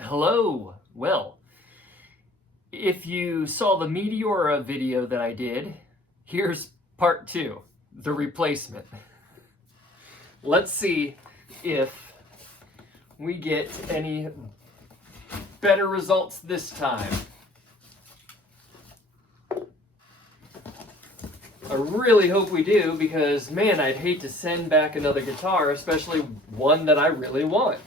Hello. Well, if you saw the Meteora video that I did, here's part 2, the replacement. Let's see if we get any better results this time. I really hope we do, because man, I'd hate to send back another guitar, especially one that I really want.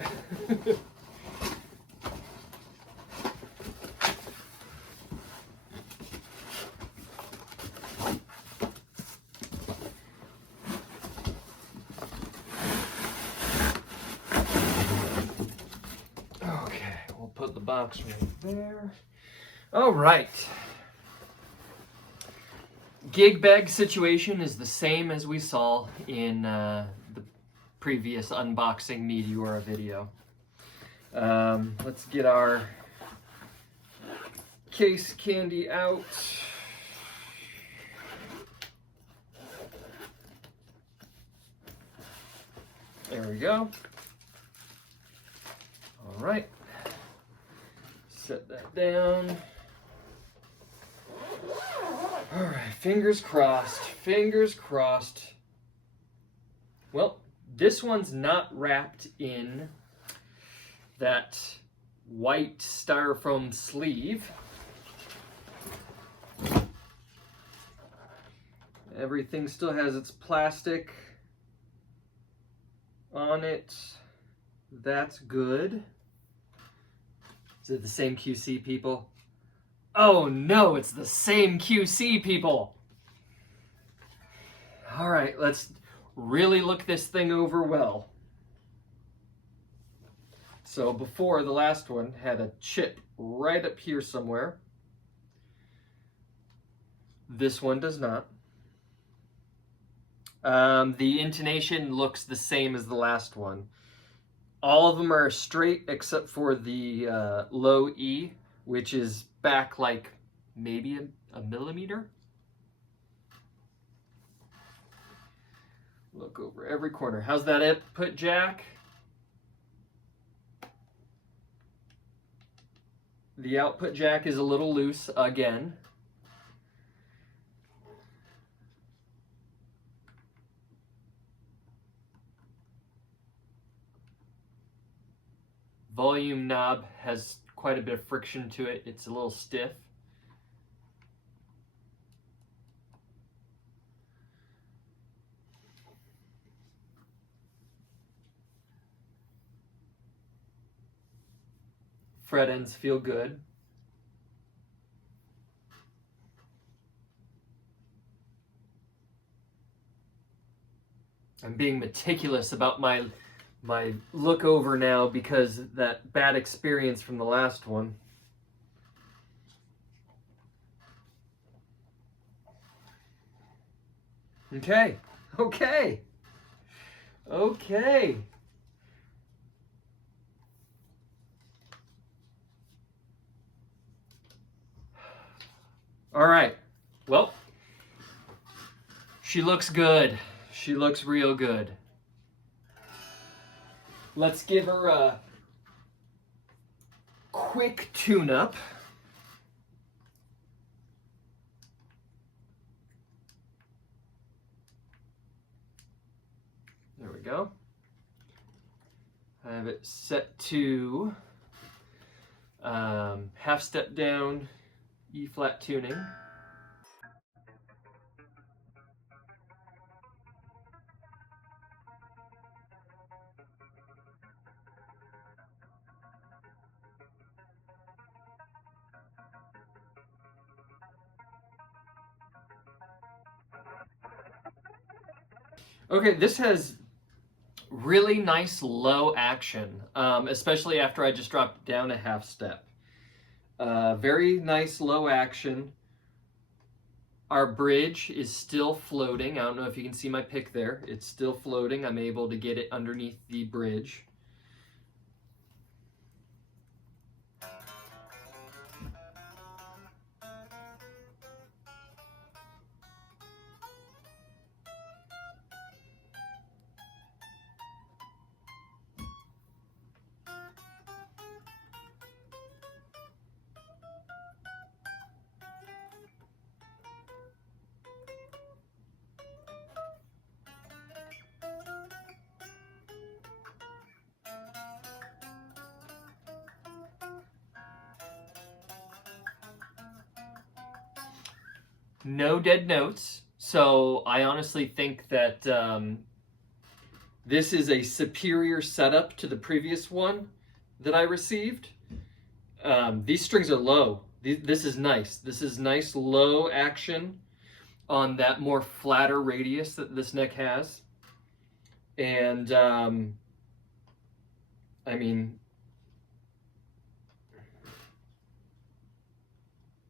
Okay, we'll put the box right there. All right. Gig bag situation is the same as we saw in the previous unboxing Meteora video. Let's get our case candy out. There we go. All right. Set that down. All right, fingers crossed, fingers crossed. Well, this one's not wrapped in that white styrofoam sleeve. Everything still has its plastic on it. That's good. Is it the same QC, people? Oh no, it's the same QC, people. All right, let's really look this thing over well. So before, the last one had a chip right up here somewhere. This one does not. The intonation looks the same as the last one. All of them are straight except for the low E, which is back like maybe a millimeter. Look over every corner. How's that output jack? The output jack is a little loose again. Volume knob has quite a bit of friction to it. It's a little stiff. Fret ends feel good. I'm being meticulous about my look over now because of that bad experience from the last one. Okay. All right. Well, she looks good. She looks real good. Let's give her a quick tune-up. There we go. I have it set to half step down E flat tuning. Okay, this has really nice low action, especially after I just dropped down a half step. Very nice low action. Our bridge is still floating. I don't know if you can see my pick there. It's still floating. I'm able to get it underneath the bridge. no dead notes. So I honestly think that this is a superior setup to the previous one that I received. These strings are low. This is nice. This is nice low action on that more flatter radius that this neck has. And I mean,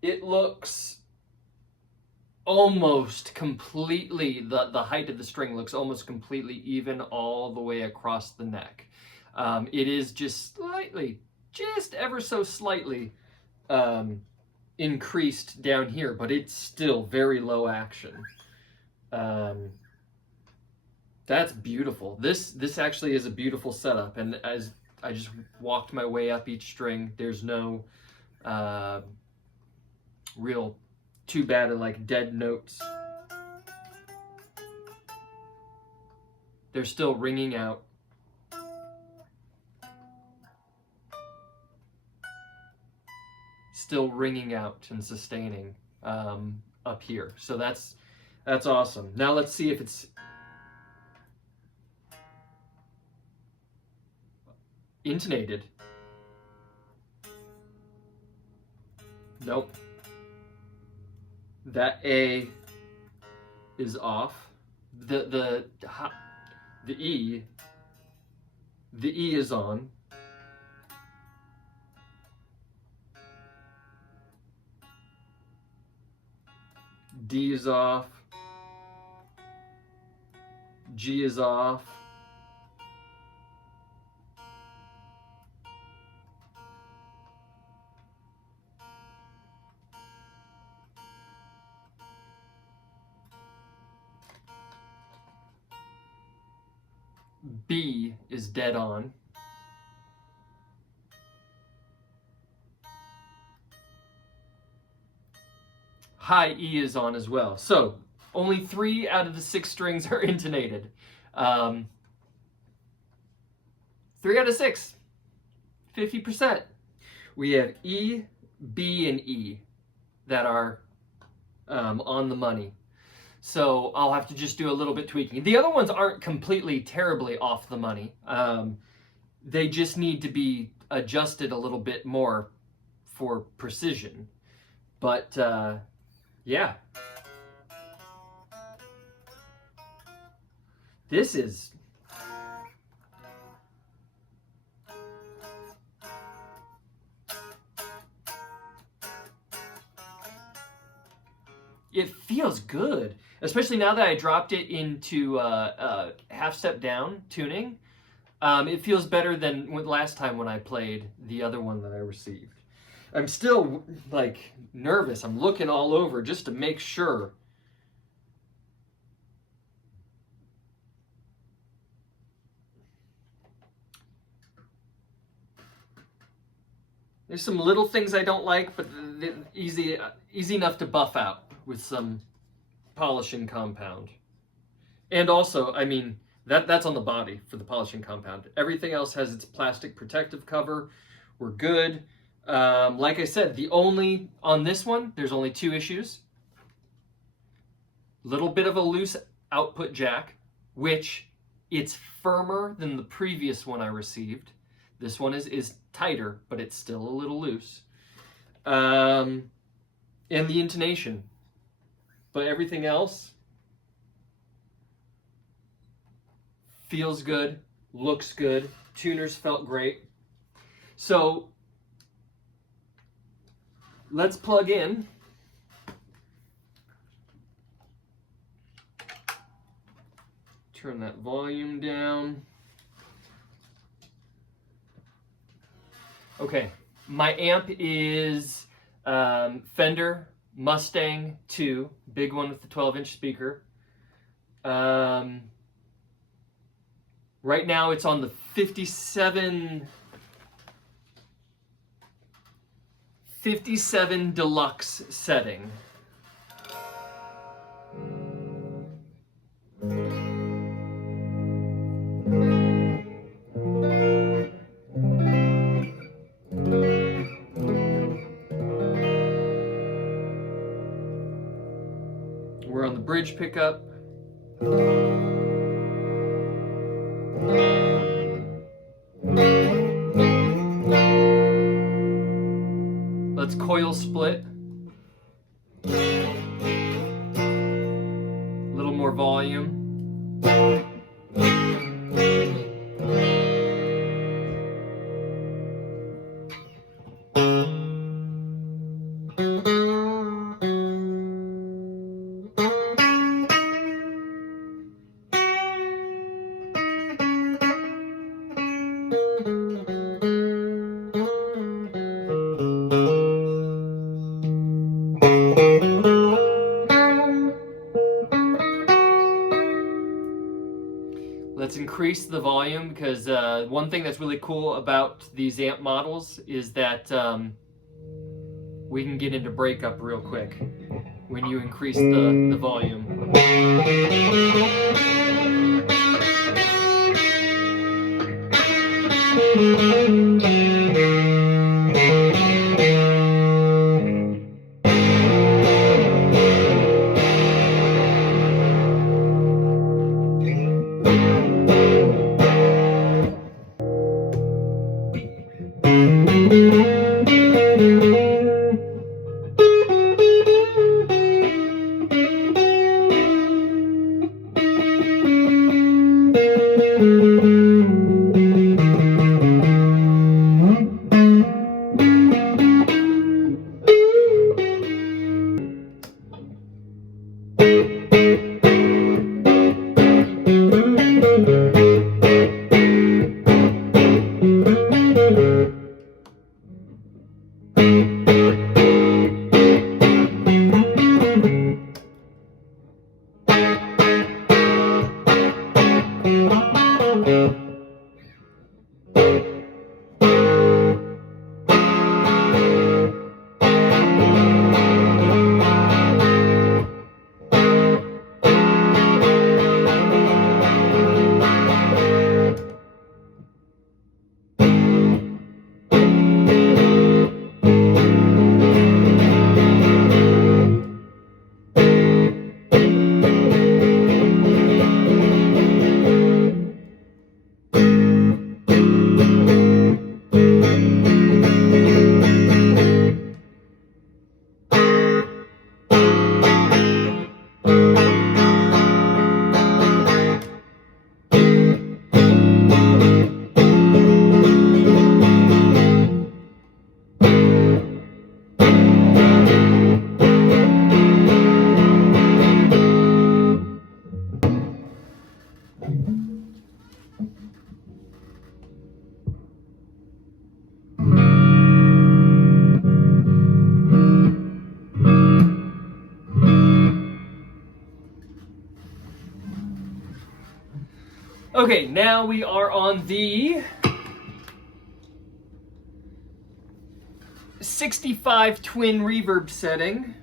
it looks almost completely, the height of the string looks almost completely even all the way across the neck. It is just slightly, just ever so slightly increased down here, but it's still very low action. That's beautiful. This actually is a beautiful setup, and as I just walked my way up each string, there's no real too bad or like dead notes. They're still ringing out. Still ringing out and sustaining up here. So that's awesome. Now let's see if it's intonated. Nope. That A is off. The E is on. D is off. G is off. B is dead on. High E is on as well. So only 3 out of the 6 strings are intonated. 3 out of 6, 50%. We have E, B, and E that are on the money. So I'll have to just do a little bit tweaking. The other ones aren't completely terribly off the money. They just need to be adjusted a little bit more for precision. But yeah. This is... It feels good, especially now that I dropped it into half step down tuning. It feels better than last time when I played the other one that I received. I'm still like nervous. I'm looking all over just to make sure. There's some little things I don't like, but easy enough to buff out with some polishing compound. And also, I mean, that's on the body for the polishing compound. Everything else has its plastic protective cover. We're good. Like I said, on this one, there's only 2 issues. Little bit of a loose output jack, which it's firmer than the previous one I received. This one is tighter, but it's still a little loose. And the intonation. But everything else feels good, looks good. Tuners felt great. So let's plug in. Turn that volume down. Okay, my amp is Fender Mustang 2, big one with the 12-inch speaker. Right now it's on the 57 Deluxe setting. on the bridge pickup. Let's coil split. A little more volume. Let's increase the volume, because one thing that's really cool about these amp models is that we can get into breakup real quick when you increase the volume. Okay, now we are on the 65 twin reverb setting.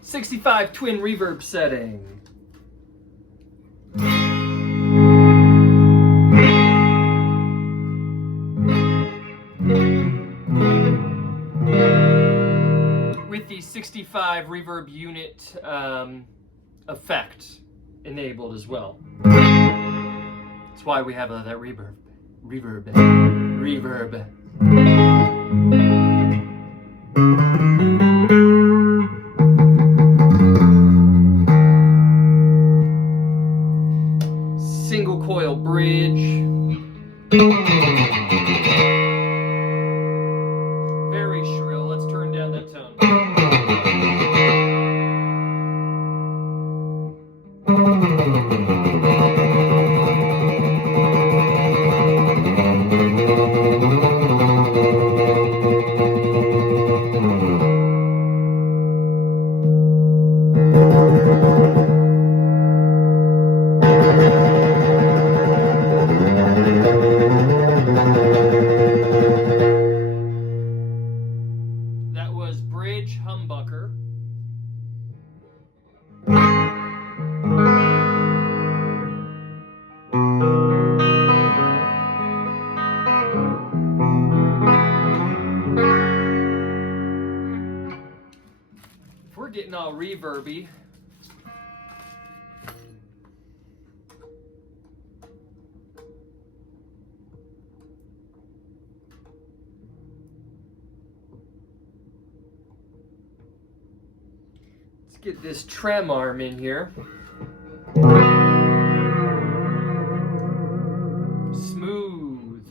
65 twin reverb setting. With the 65 reverb unit effect enabled as well. That's why we have that reverb. Single coil bridge. Very shrill. Let's turn down that tone. reverby. Let's get this trem arm in here. Smooth.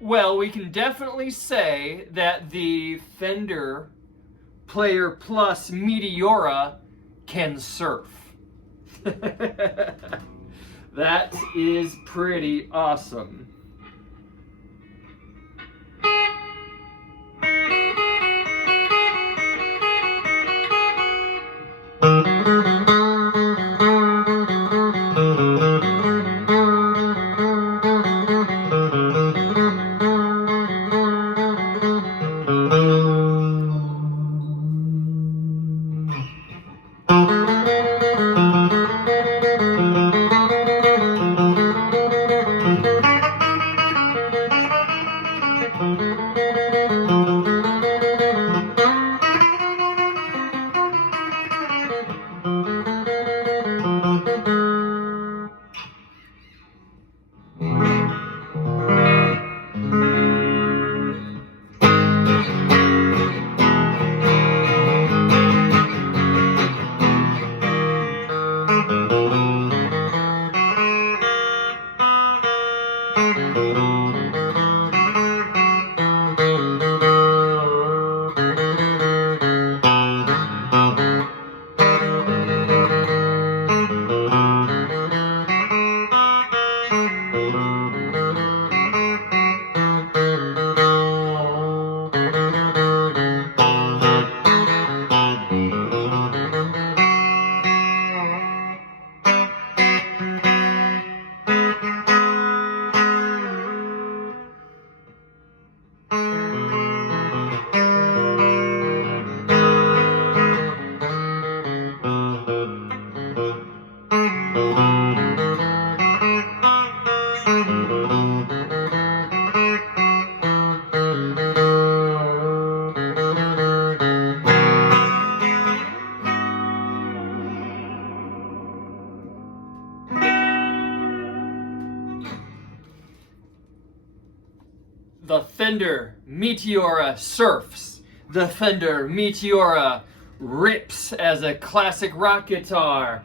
Well, we can definitely say that the Fender Player Plus Meteora can surf. That is pretty awesome. The Fender Meteora surfs. The Fender Meteora rips as a classic rock guitar.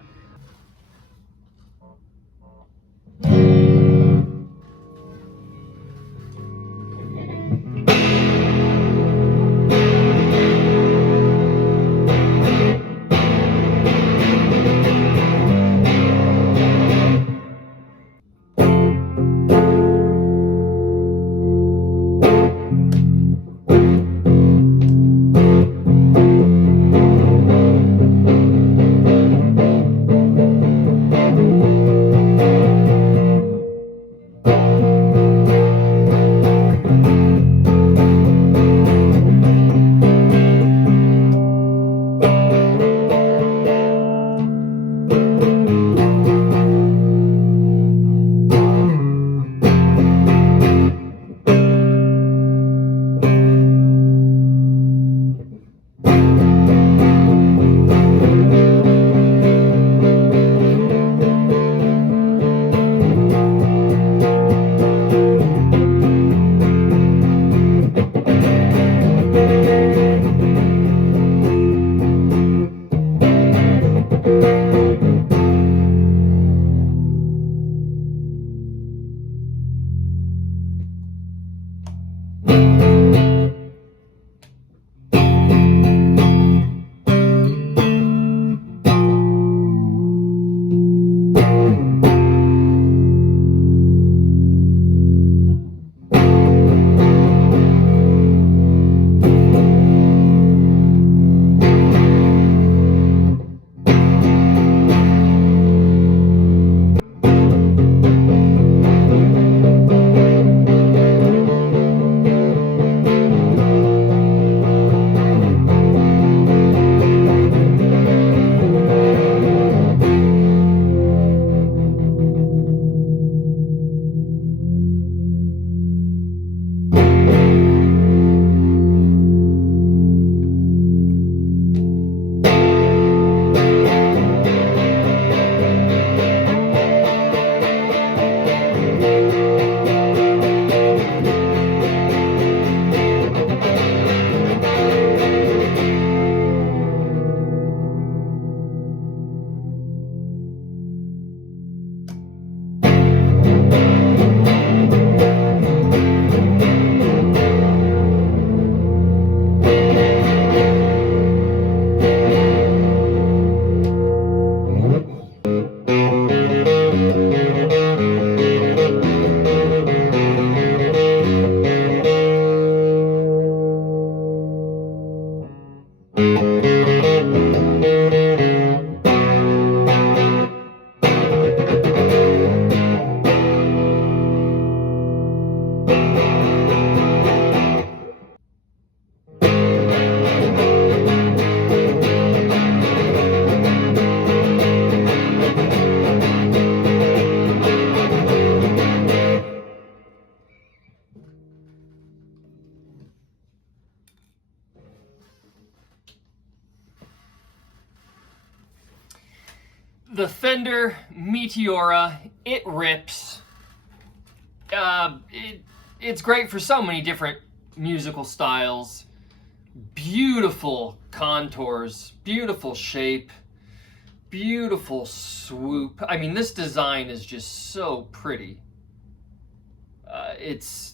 the Fender Meteora, it rips. It's great for so many different musical styles. Beautiful contours, beautiful shape, beautiful swoop. I mean, this design is just so pretty. It's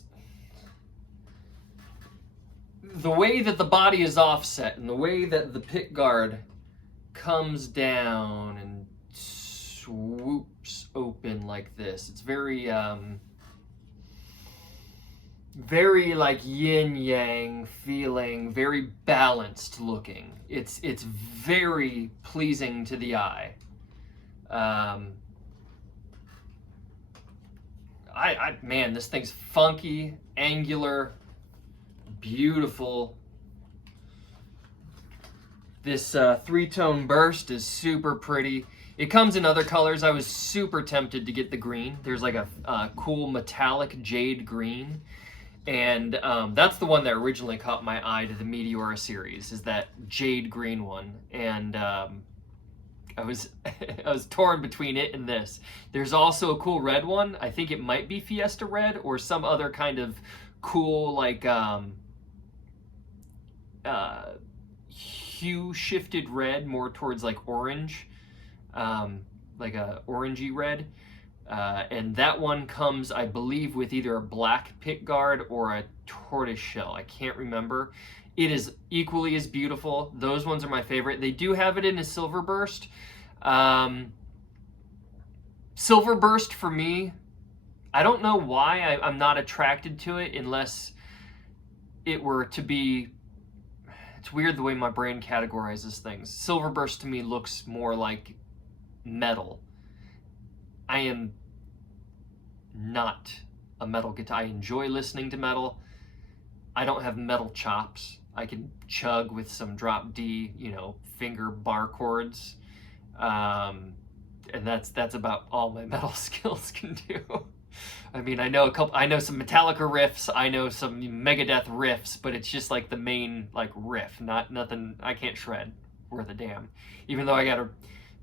the way that the body is offset and the way that the pick guard comes down and swoops open like this. It's very very like yin yang feeling, very balanced looking. It's very pleasing to the eye. Man, this thing's funky, angular, beautiful. This three-tone burst is super pretty. It comes in other colors. I was super tempted to get the green. There's like a cool metallic jade green. And that's the one that originally caught my eye to the Meteora series, is that jade green one. And I was torn between it and this. There's also a cool red one. I think it might be Fiesta Red or some other kind of cool like hue shifted red, more towards like orange, like a orangey red. And that one comes, I believe, with either a black pick guard or a tortoise shell. I can't remember. It is equally as beautiful. Those ones are my favorite. They do have it in a silver burst. Silver burst for me, I don't know why I'm not attracted to it unless it were to be, it's weird the way my brain categorizes things. Silver burst to me looks more like metal. I am not a metal guitar. I enjoy listening to metal. I don't have metal chops. I can chug with some drop D, finger bar chords. And that's about all my metal skills can do. I mean, I know some Metallica riffs, I know some Megadeth riffs, but it's just like the main like riff, nothing. I can't shred worth a damn. Even though I got a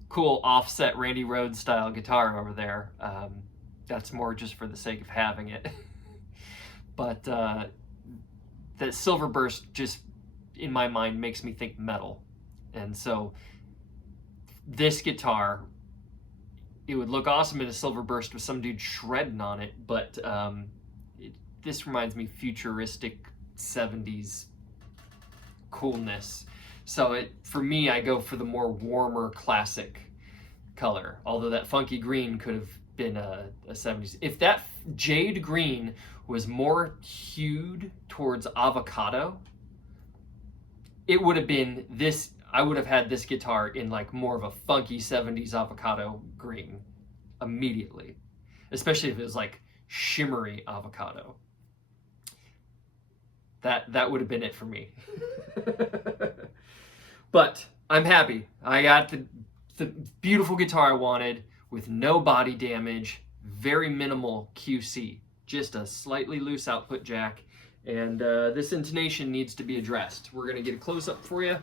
cool offset Randy Rhoads style guitar over there, that's more just for the sake of having it. But that silver burst just in my mind makes me think metal, and so this guitar, it would look awesome in a silver burst with some dude shredding on it, but this reminds me futuristic 70s coolness. So for me, I go for the more warmer classic color, although that funky green could have been a 70s. If that jade green was more hued towards avocado, it would have been this. I would have had this guitar in like more of a funky 70s avocado green immediately, especially if it was like shimmery avocado. That would have been it for me. But I'm happy. I got the beautiful guitar I wanted with no body damage, very minimal QC, just a slightly loose output jack, and this intonation needs to be addressed. We're gonna get a close-up for you.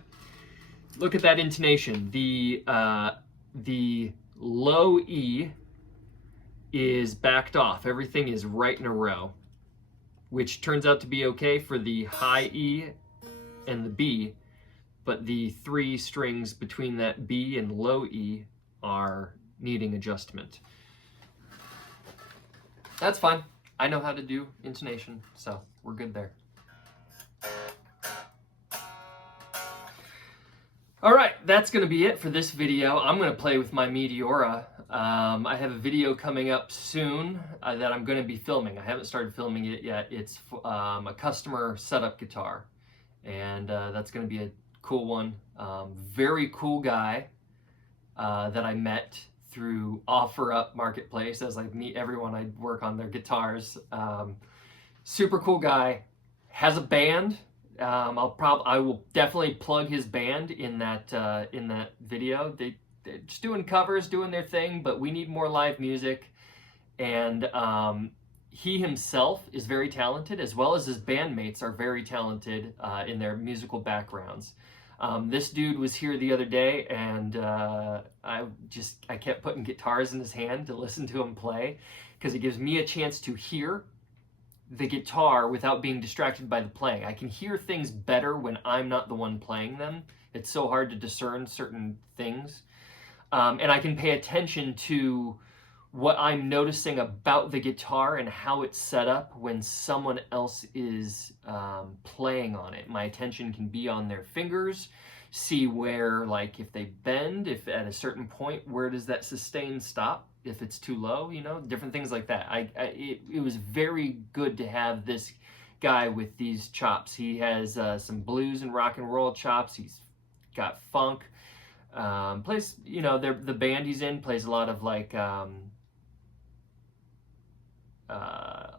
Look at that intonation. The low E is backed off. Everything is right in a row, which turns out to be okay for the high E and the B, but the three strings between that B and low E are needing adjustment. That's fine. I know how to do intonation, so we're good there. All right, that's gonna be it for this video. I'm gonna play with my Meteora. I have a video coming up soon that I'm gonna be filming. I haven't started filming it yet. It's a customer setup guitar, and that's gonna be a cool one. Very cool guy that I met through OfferUp Marketplace as I meet everyone I work on their guitars. Super cool guy, has a band. I will definitely plug his band in that video. They're just doing covers, doing their thing, but we need more live music. And he himself is very talented, as well as his bandmates are very talented in their musical backgrounds. This dude was here the other day, and I kept putting guitars in his hand to listen to him play, because it gives me a chance to hear the guitar without being distracted by the playing. I can hear things better when I'm not the one playing them. It's so hard to discern certain things. And I can pay attention to what I'm noticing about the guitar and how it's set up when someone else is playing on it. My attention can be on their fingers, see where, like, if they bend, if at a certain point, where does that sustain stop? If it's too low, you know, different things like that. It was very good to have this guy with these chops. He has some blues and rock and roll chops. He's got funk. Plays, you know, the band he's in plays a lot of like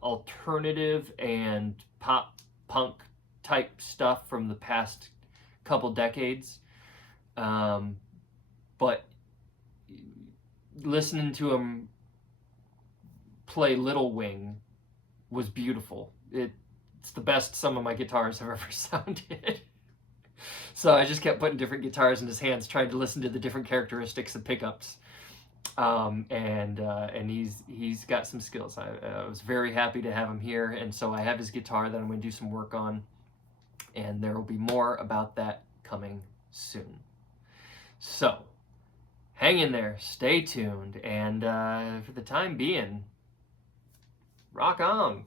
alternative and pop punk type stuff from the past couple decades. But listening to him play Little Wing was beautiful. It's the best some of my guitars have ever sounded. So I just kept putting different guitars in his hands, trying to listen to the different characteristics of pickups. And he's got some skills. I was very happy to have him here, and so I have his guitar that I'm going to do some work on, and there will be more about that coming soon. So hang in there, stay tuned, and for the time being, rock on.